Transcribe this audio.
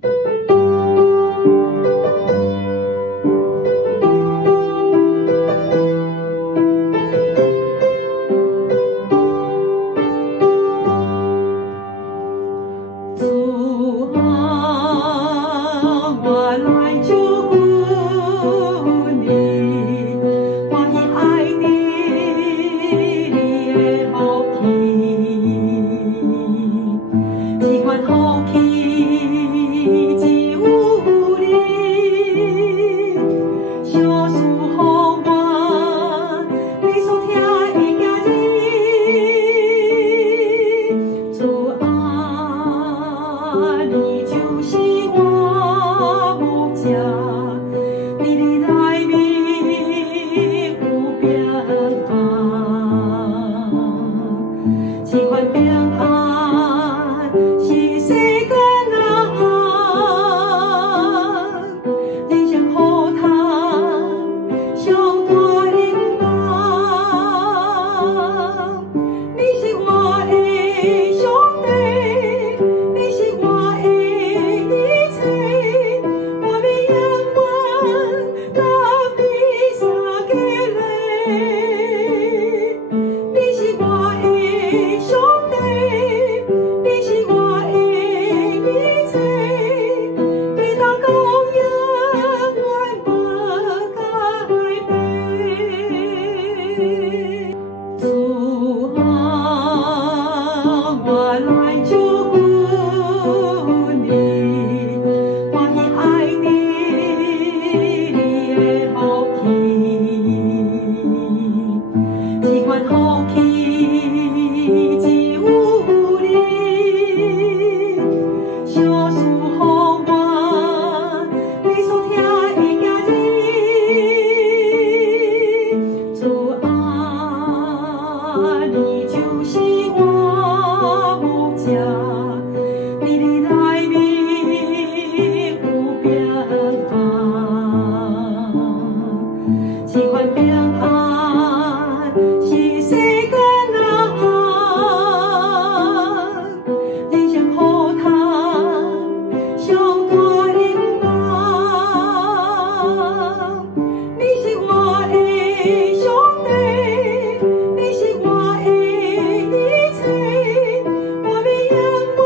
主啊，我来祝福你，我喜爱你，你的好气，这款好气只有你，小事予我，你所听的家己，主啊。你就是我牧者，你的内面有平安，这款平安是世间人，人生苦痛上大恩望，你是我的上帝。主啊，我来祝福你，我喜爱你，你的好气，这款好气只有你，小事予我，你所听的家己，主啊。你就是我牧者，你的内面有平安，这款平安是世间人，人生苦痛上大恩望，你是我的上帝。我的眼光。